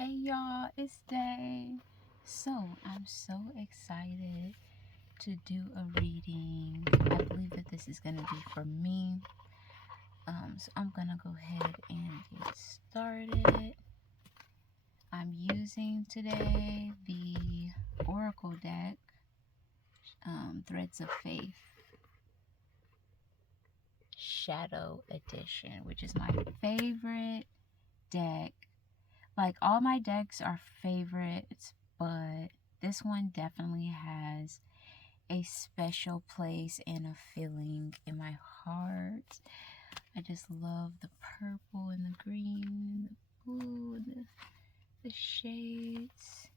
Hey y'all, it's Day. So I'm so excited to do a reading. I believe that this is gonna be for me. So I'm gonna go ahead and get started. I'm using today the Oracle deck, Threads of Faith Shadow Edition, which is my favorite deck. Like, all my decks are favorites, but this one definitely has a special place and a feeling in my heart. I just love the purple and the green, the blue, and the shades.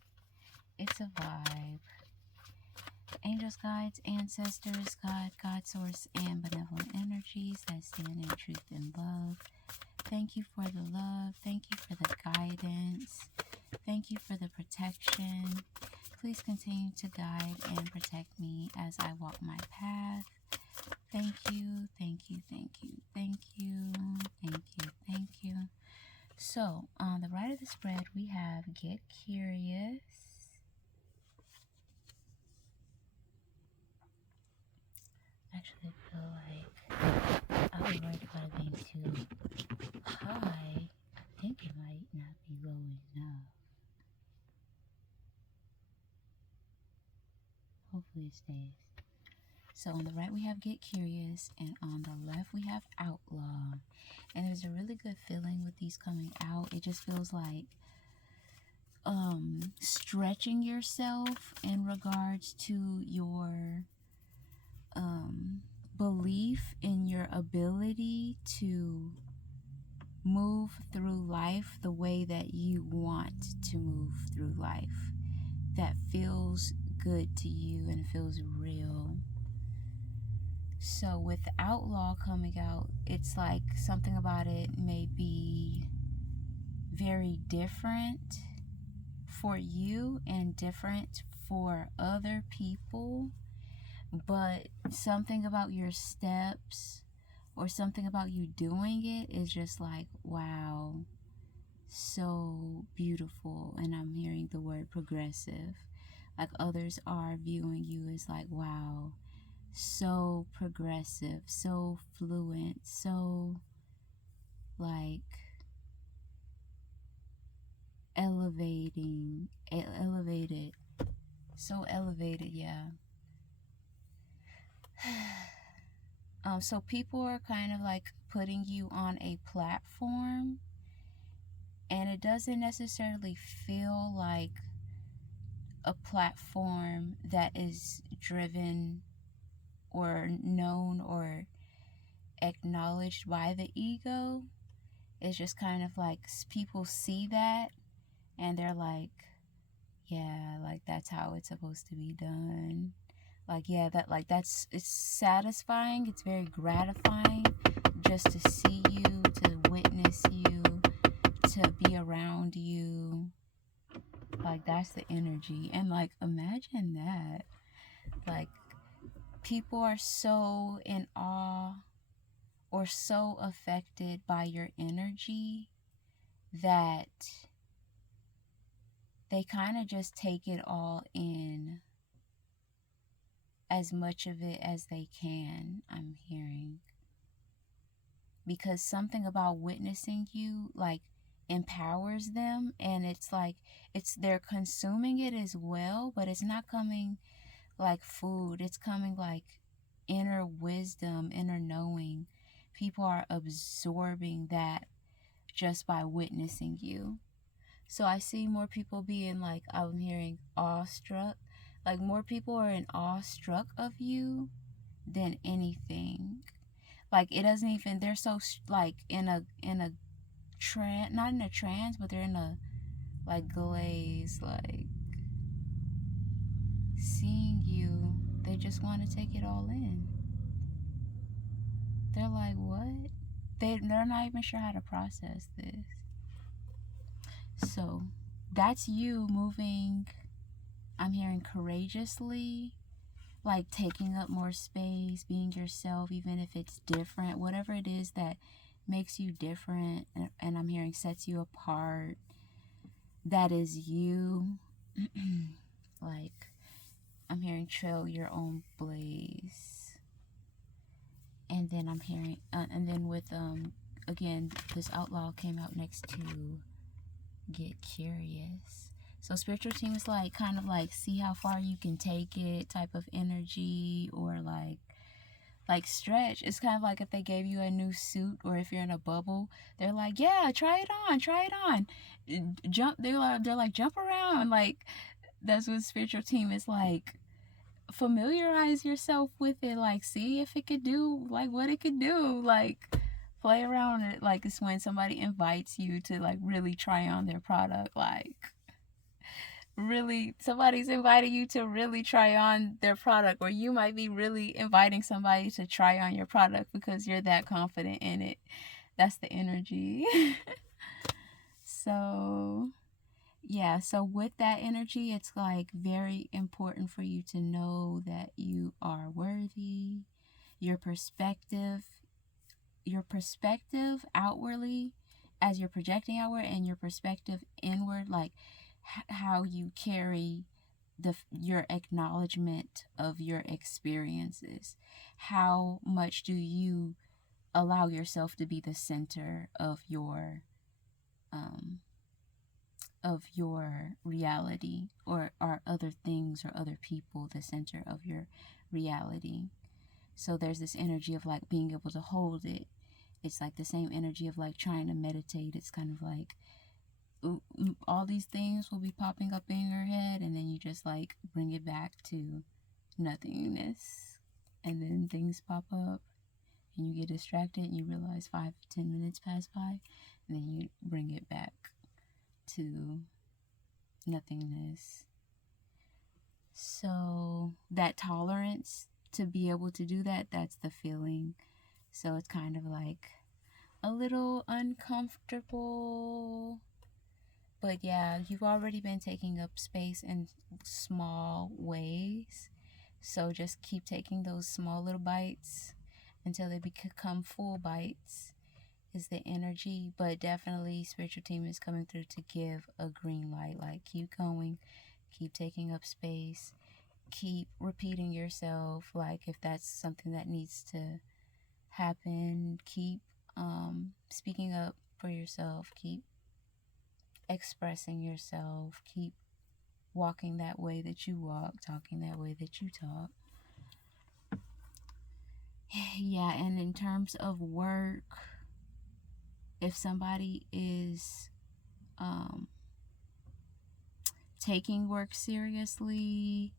It's a vibe. Angels, guides, ancestors, God source, and benevolent energies that stand in truth and love. Thank you for the love. Thank you for the guidance. Thank you for the protection. Please continue to guide and protect me as I walk my path. Thank you, thank you, thank you, thank you, thank you, thank you. So, on the right of the spread, we have Get Curious. Actually, I feel like I'll be worried about it being too high. I think it might not be low enough. Hopefully it stays. So on the right we have Get Curious, and on the left we have Outlaw. And there's a really good feeling with these coming out. It just feels like stretching yourself in regards to your belief in your ability to move through life the way that you want to move through life. That feels good to you and feels real. So with Outlaw coming out, it's like something about it may be very different for you and different for other people, but something about your steps or something about you doing it is just like, wow, so beautiful. And I'm hearing the word progressive. Like, others are viewing you as like, wow, so progressive, so fluent, so like elevated, so elevated, yeah. So people are kind of like putting you on a platform, and it doesn't necessarily feel like a platform that is driven or known or acknowledged by the ego. It's just kind of like people see that and they're like, yeah, like that's how it's supposed to be done. Like, yeah, it's satisfying. It's very gratifying just to see you, to witness you, to be around you. Like, that's the energy. And like, imagine that. Like, people are so in awe or so affected by your energy that they kind of just take it all in, as much of it as they can, I'm hearing. Because something about witnessing you like empowers them, and it's like they're consuming it as well, but it's not coming like food. It's coming like inner wisdom, inner knowing. People are absorbing that just by witnessing you. So I see more people being like, I'm hearing awestruck. Like, more people are in awestruck of you than anything. Like, it doesn't even, they're so like in a trance, not in a trance, but they're in a like glaze, like seeing you, they just want to take it all in. They're like, what? They're not even sure how to process this. So that's you moving, I'm hearing, courageously, like taking up more space, being yourself, even if it's different, whatever it is that makes you different, and I'm hearing sets you apart. that is you. Like, I'm hearing trail your own blaze. And then I'm hearing, and then with, again, this outlaw came out next to get curious. So spiritual team is like, kind of like, see how far you can take it type of energy, or like stretch. It's kind of like if they gave you a new suit, or if you're in a bubble, they're like, yeah, try it on. Jump, they're like jump around. Like, that's what spiritual team is like. Familiarize yourself with it, like see if it could do like what it could do, like play around it. Like, it's when somebody invites you to like really try on their product, like really somebody's inviting you to really try on their product, or you might be really inviting somebody to try on your product because you're that confident in it. That's the energy. So yeah, so with that energy, it's like very important for you to know that you are worthy. Your perspective outwardly, as you're projecting outward, and your perspective inward, like how you carry your acknowledgement of your experiences. How much do you allow yourself to be the center of your reality, or are other things or other people the center of your reality? So there's this energy of like being able to hold it. It's like the same energy of like trying to meditate. It's kind of like all these things will be popping up in your head, and then you just like bring it back to nothingness, and then things pop up and you get distracted and you realize 5-10 minutes pass by, and then you bring it back to nothingness. So that tolerance to be able to do that, that's the feeling. So it's kind of like a little uncomfortable, but yeah, you've already been taking up space in small ways. So just keep taking those small little bites until they become full bites, is the energy. But definitely spiritual team is coming through to give a green light. Like, keep going, keep taking up space, keep repeating yourself. Like, if that's something that needs to happen, keep speaking up for yourself, keep expressing yourself, keep walking that way that you walk, talking that way that you talk. Yeah, and in terms of work, if somebody is taking work seriously,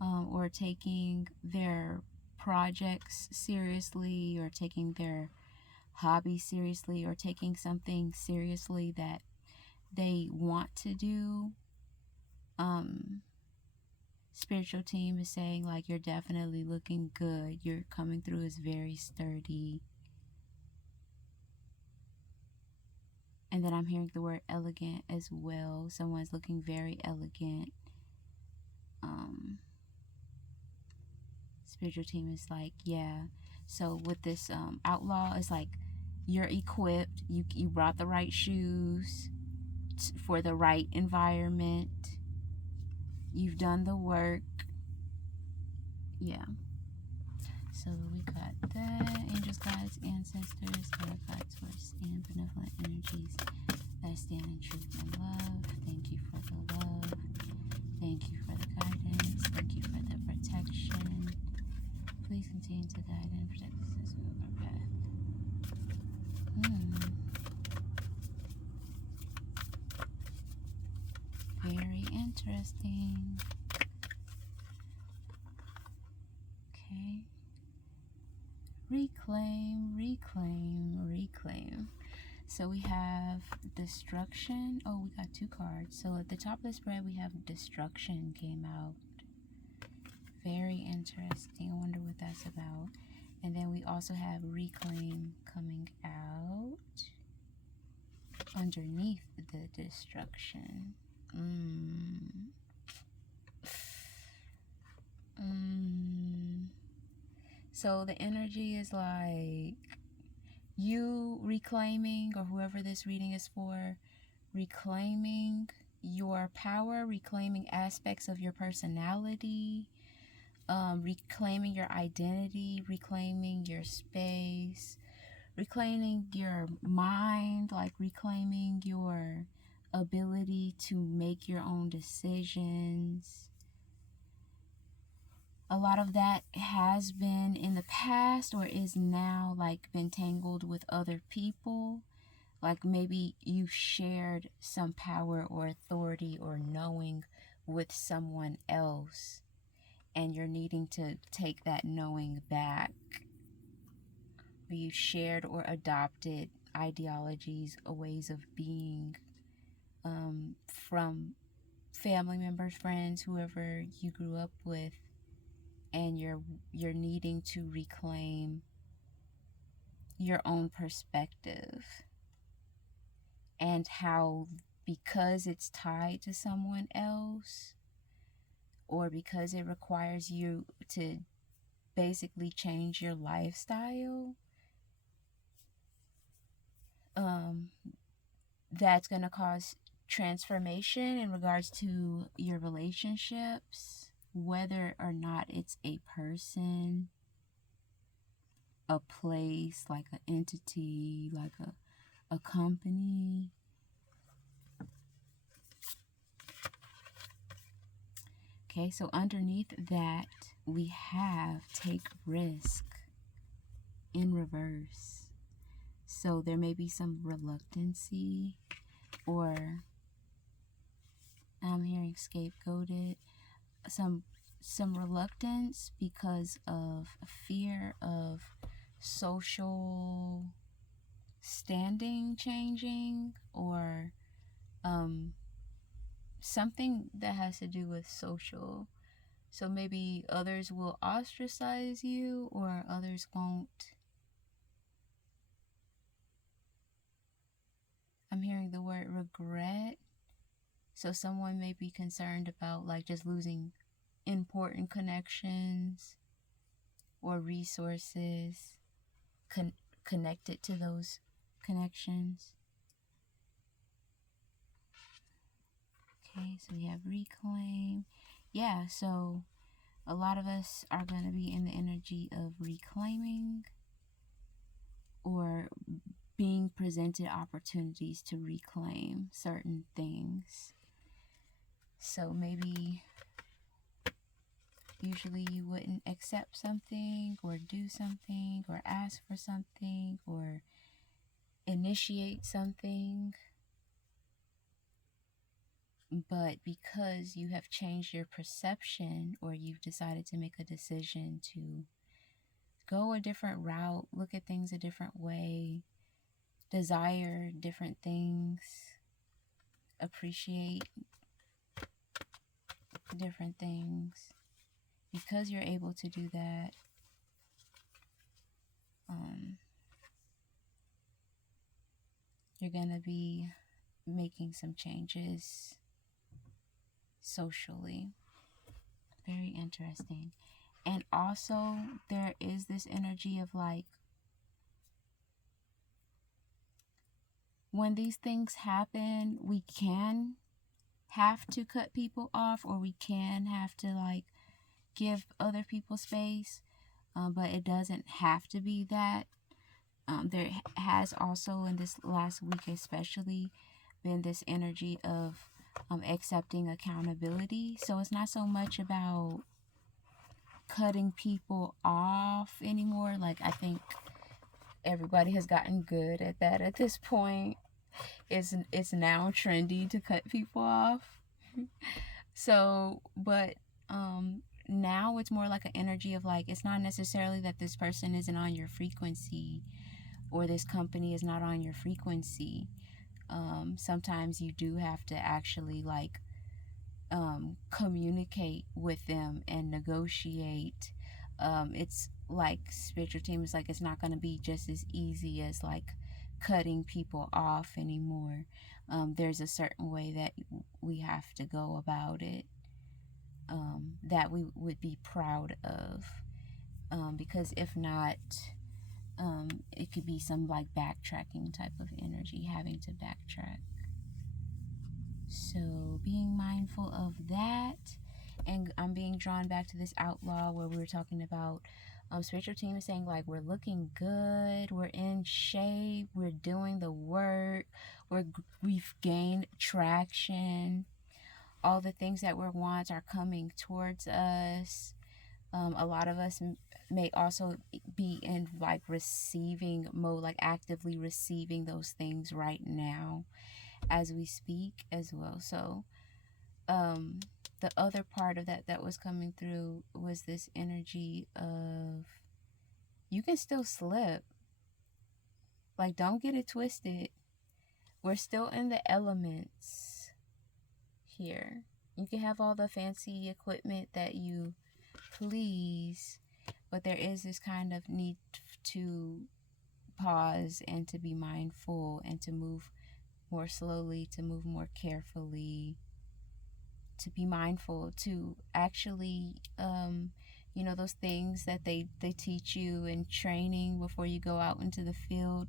or taking their projects seriously, or taking their hobby seriously, or taking something seriously that they want to do, spiritual team is saying like, you're definitely looking good. You're coming through as very sturdy. And then I'm hearing the word elegant as well. Someone's looking very elegant. Spiritual team is like, yeah. So with this outlaw, it's like you're equipped. You brought the right shoes for the right environment. You've done the work. Yeah. So we got that. Angels, guides, ancestors, other God, source, and benevolent energies that stand in truth and love. Thank you for the love. Thank you for the guidance. Thank you for the protection. Please continue to guide and protect us as we walk our path. Very interesting. Okay. Reclaim, reclaim, reclaim. So we have destruction. Oh, we got 2 cards. So at the top of the spread, we have destruction came out. Very interesting. I wonder what that's about. And then we also have reclaim coming out underneath the destruction. So the energy is like you reclaiming, or whoever this reading is for, reclaiming your power, reclaiming aspects of your personality, reclaiming your identity, reclaiming your space, reclaiming your mind, like reclaiming your ability to make your own decisions. A lot of that has been in the past or is now like been tangled with other people. Like maybe you shared some power or authority or knowing with someone else, and you're needing to take that knowing back. Or you shared or adopted ideologies or ways of being from family members, friends, whoever you grew up with, and you're needing to reclaim your own perspective, and how because it's tied to someone else, or because it requires you to basically change your lifestyle, that's going to cause transformation in regards to your relationships, whether or not it's a person, a place, like an entity, like a company. Okay, so underneath that, we have take risk in reverse. So there may be some reluctancy, or I'm hearing scapegoated, some reluctance because of fear of social standing changing, or something that has to do with social. So maybe others will ostracize you, or others won't. I'm hearing the word regret. So someone may be concerned about like just losing important connections or resources connected to those connections. Okay, so we have reclaim. Yeah, so a lot of us are going to be in the energy of reclaiming, or being presented opportunities to reclaim certain things. So maybe usually you wouldn't accept something or do something or ask for something or initiate something, but because you have changed your perception, or you've decided to make a decision to go a different route, look at things a different way, desire different things, appreciate different things, because you're able to do that, you're going to be making some changes socially. Very interesting. And also there is this energy of like, when these things happen, we can have to cut people off, or we can have to like give other people space, but it doesn't have to be that. There has also in this last week especially been this energy of accepting accountability. So it's not so much about cutting people off anymore. Like, I think everybody has gotten good at that at this point. It's now trendy to cut people off. So, but now it's more like an energy of like, it's not necessarily that this person isn't on your frequency, or this company is not on your frequency. Sometimes you do have to actually like communicate with them and negotiate. It's like spiritual team is like, it's not going to be just as easy as like cutting people off anymore. There's a certain way that we have to go about it, that we would be proud of, because if not, it could be some like backtracking type of energy, having to backtrack. So being mindful of that. And I'm being drawn back to this outlaw where we were talking about spiritual team is saying like we're looking good, we're in shape, we're doing the work, we've gained traction, all the things that we want are coming towards us. A lot of us may also be in like receiving mode, like actively receiving those things right now as we speak as well. So the other part of that was coming through was this energy of you can still slip. Like, don't get it twisted. We're still in the elements here. You can have all the fancy equipment that you please, but there is this kind of need to pause and to be mindful and to move more slowly, to move more carefully, to be mindful, to actually those things that they teach you in training before you go out into the field.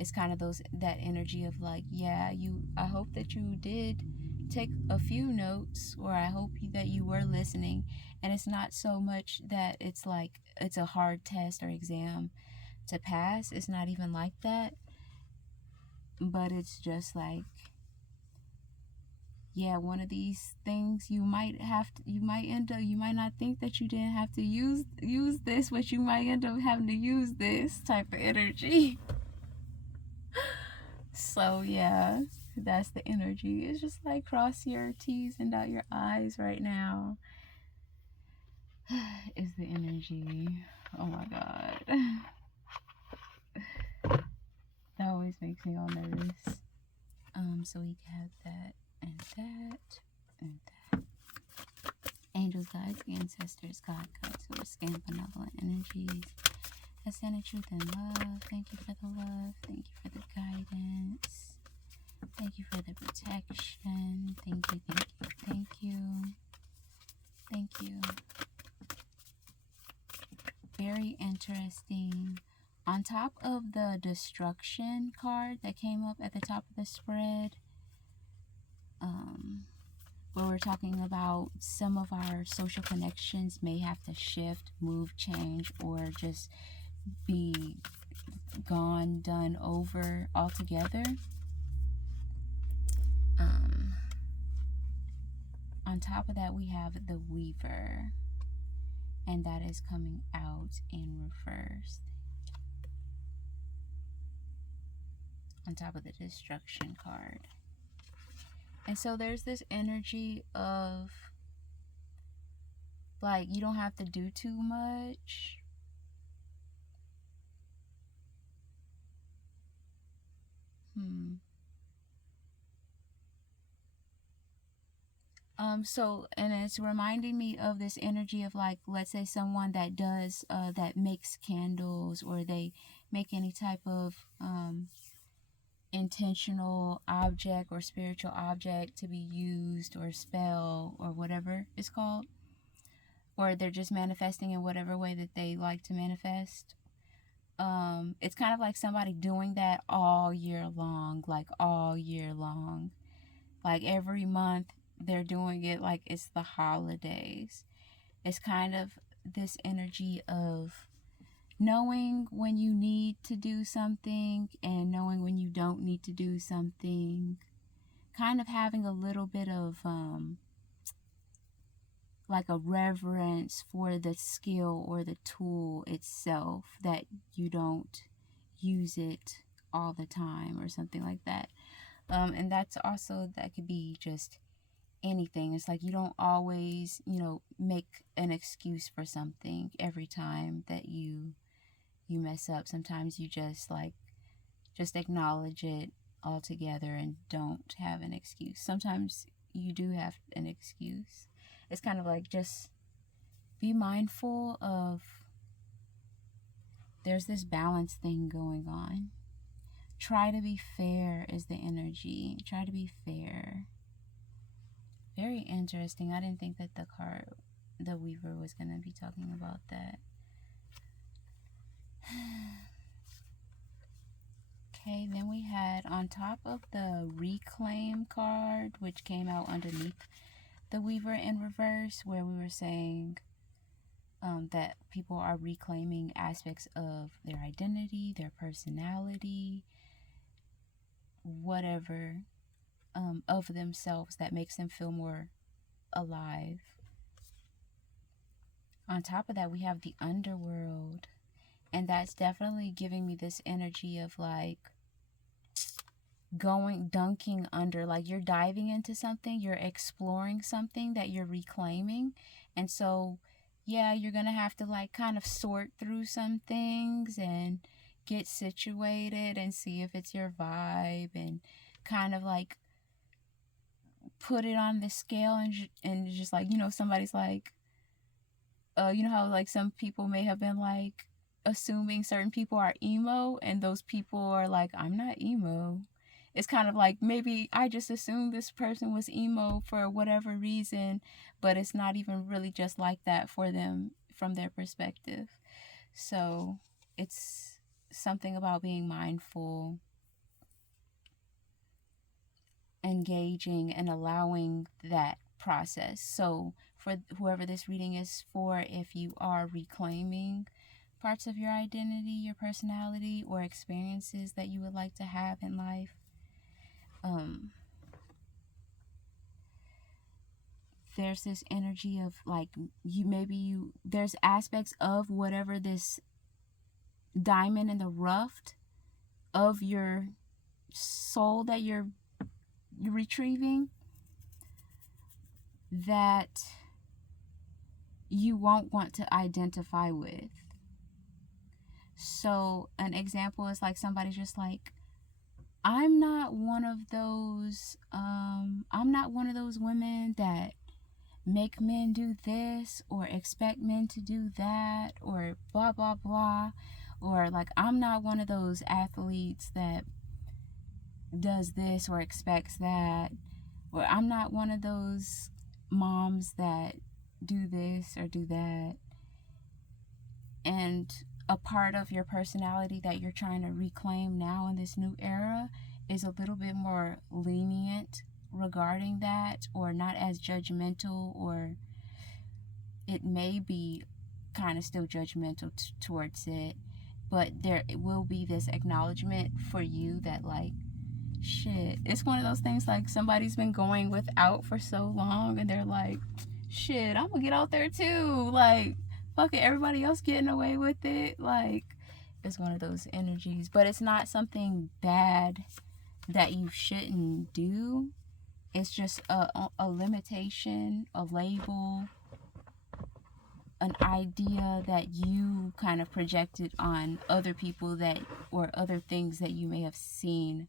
It's kind of that energy of like, yeah, I hope that you did take a few notes, or I hope that you were listening. And it's not so much that it's like it's a hard test or exam to pass. It's not even like that, but it's just like, yeah, one of these things you might not think that you didn't have to use this, but you might end up having to use this type of energy. So yeah, that's the energy. It's just like cross your T's and dot your I's right now. Is the energy. Oh my God. That always makes me all nervous. So we have that and that and that. Angels, guides, ancestors, God, source, and benevolent energies. Ascended truth and love. Thank you for the love. Thank you for the guidance. Thank you for the protection. Thank you, thank you, thank you. Thank you. Very interesting. On top of the destruction card that came up at the top of the spread, where we're talking about some of our social connections may have to shift, move, change, or just be gone, done over altogether. On top of that, we have the Weaver, and that is coming out in reverse. On top of the destruction card. And so there's this energy of like you don't have to do too much. And it's reminding me of this energy of like, let's say someone that does that makes candles, or they make any type of intentional object or spiritual object to be used, or spell, or whatever it's called, or they're just manifesting in whatever way that they like to manifest. It's kind of like somebody doing that all year long, like every month they're doing it like it's the holidays. It's kind of this energy of knowing when you need to do something and knowing when you don't need to do something. Kind of having a little bit of like a reverence for the skill or the tool itself, that you don't use it all the time or something like that. And that could be just anything. It's like you don't always, make an excuse for something every time that you mess up. Sometimes you just acknowledge it altogether and don't have an excuse. Sometimes you do have an excuse. It's kind of like just be mindful of there's this balance thing going on. Try to be fair is the energy. Try to be fair. Very interesting. I didn't think that the Weaver was going to be talking about that. Okay, then we had on top of the reclaim card, which came out underneath the Weaver in reverse, where we were saying that people are reclaiming aspects of their identity, their personality, whatever of themselves that makes them feel more alive. On top of that, we have the underworld, and that's definitely giving me this energy of like dunking under, like you're diving into something, you're exploring something that you're reclaiming. And so yeah, you're gonna have to like kind of sort through some things and get situated and see if it's your vibe, and kind of like put it on the scale, and just like, you know, somebody's like you know how like some people may have been like assuming certain people are emo, and those people are like, I'm not emo. It's kind of like, maybe I just assumed this person was emo for whatever reason, but it's not even really just like that for them from their perspective. So it's something about being mindful, engaging, and allowing that process. So for whoever this reading is for, if you are reclaiming parts of your identity, your personality, or experiences that you would like to have in life, there's this energy of like, there's aspects of whatever this diamond in the rough of your soul that you're retrieving that you won't want to identify with. So an example is like somebody's just like, I'm not one of those women that make men do this or expect men to do that or blah blah blah, or like, I'm not one of those athletes that does this or expects that, or I'm not one of those moms that do this or do that. And a part of your personality that you're trying to reclaim now in this new era is a little bit more lenient regarding that, or not as judgmental, or it may be kind of still judgmental towards it, but there will be this acknowledgement for you that like, shit, it's one of those things like somebody's been going without for so long and they're like, shit, I'm gonna get out there too, like, fuck it, everybody else getting away with it. Like, it's one of those energies, but it's not something bad that you shouldn't do. It's just a limitation, a label, an idea that you kind of projected on other people, that, or other things that you may have seen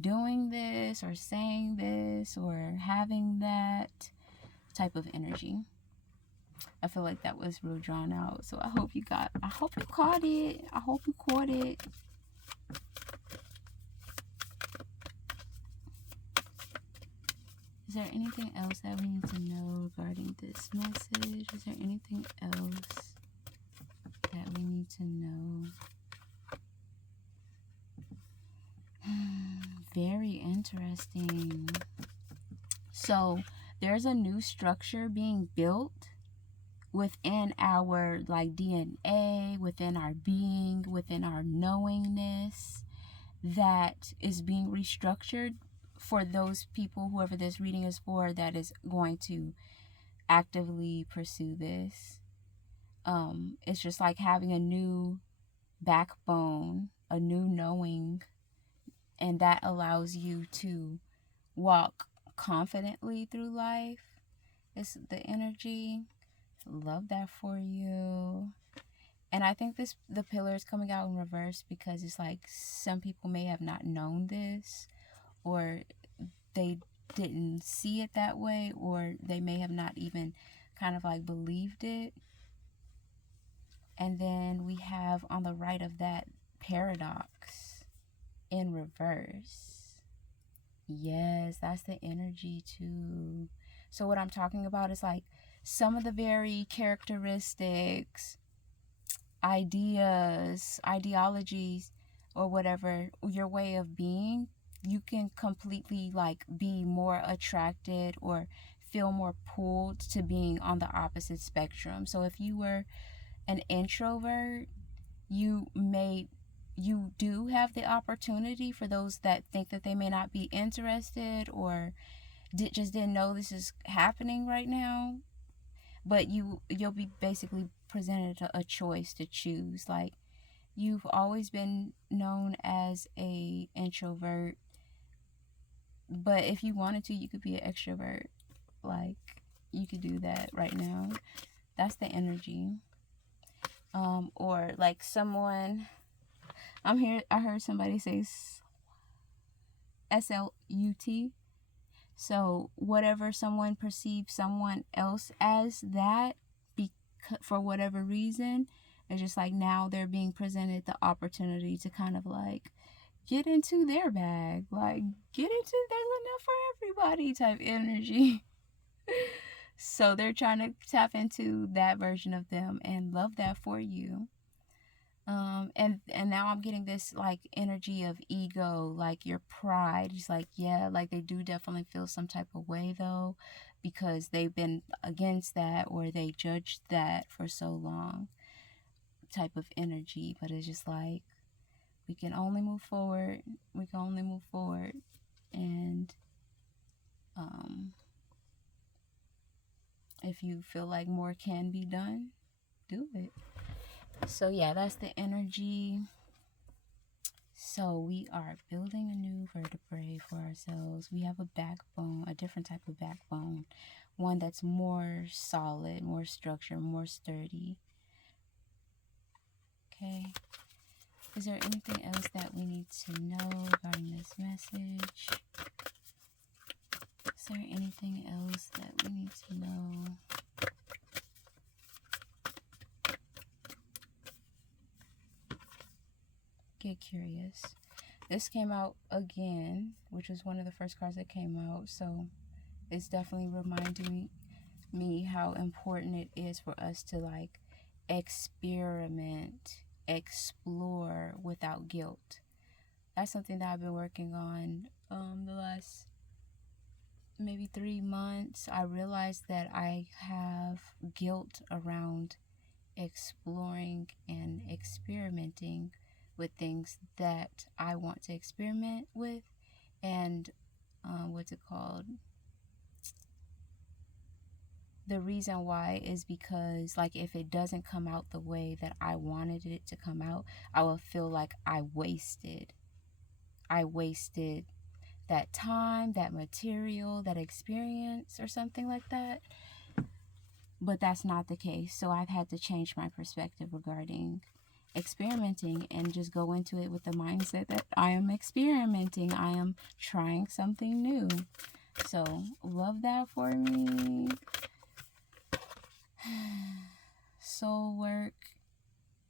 doing this or saying this or having that type of energy. I feel like that was real drawn out, so I hope you caught it. I hope you caught it. Is there anything else that we need to know regarding this message? Is there anything else that we need to know? Very interesting. So there's a new structure being built within our like DNA, within our being, within our knowingness, that is being restructured for those people, whoever this reading is for, that is going to actively pursue this. It's just like having a new backbone, a new knowing, and that allows you to walk confidently through life. It's the energy. Love that for you. And I think the pillar is coming out in reverse because it's like some people may have not known this, or they didn't see it that way, or they may have not even kind of like believed it. And then we have on the right of that paradox in reverse. Yes, that's the energy too. So what I'm talking about is like some of the very characteristics, ideas, ideologies or whatever, your way of being, you can completely like be more attracted or feel more pulled to being on the opposite spectrum. So if you were an introvert, you do have the opportunity, for those that think that they may not be interested or just didn't know this is happening right now, but you'll be basically presented a choice to choose. Like, you've always been known as a introvert, but if you wanted to, you could be an extrovert. Like, you could do that right now. That's the energy. Or like someone, I heard somebody say SLUT. So whatever someone perceives someone else as, that for whatever reason, it's just like now they're being presented the opportunity to kind of like get into their bag, like get into, there's enough for everybody type energy. So they're trying to tap into that version of them and love that for you. And now I'm getting this like energy of ego, like your pride. It's like, yeah, like they do definitely feel some type of way though, because they've been against that or they judged that for so long, type of energy. But it's just like, we can only move forward. We can only move forward. And if you feel like more can be done, do it. So yeah, that's the energy. So we are building a new vertebrae for ourselves. We have a backbone, a different type of backbone, one that's more solid, more structured, more sturdy. Okay. Is there anything else that we need to know regarding this message? Is there anything else that we need to know? Get curious. This came out again, which was one of the first cards that came out. So it's definitely reminding me how important it is for us to like experiment, explore without guilt. That's something that I've been working on the last maybe 3 months. I realized that I have guilt around exploring and experimenting with things that I want to experiment with. And what's it called? The reason why is because, like, if it doesn't come out the way that I wanted it to come out, I will feel like I wasted that time, that material, that experience, or something like that. But that's not the case. So I've had to change my perspective regarding experimenting and just go into it with the mindset that I am experimenting. I am trying something new. So love that for me. Soul work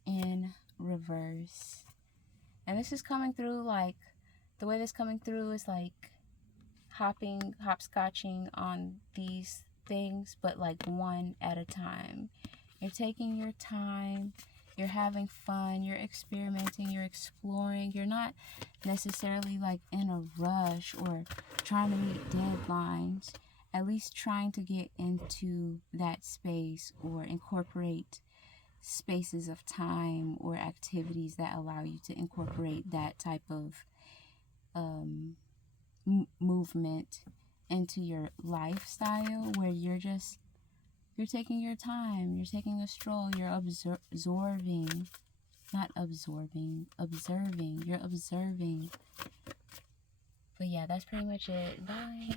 in reverse. And this is coming through, like, the way this coming through is like hopscotching on these things, but like one at a time. You're taking your time, you're having fun, you're experimenting, you're exploring. You're not necessarily like in a rush or trying to meet deadlines. At least trying to get into that space or incorporate spaces of time or activities that allow you to incorporate that type of movement into your lifestyle, where you're taking your time, you're taking a stroll, you're observing. You're observing. But yeah, that's pretty much it. Bye.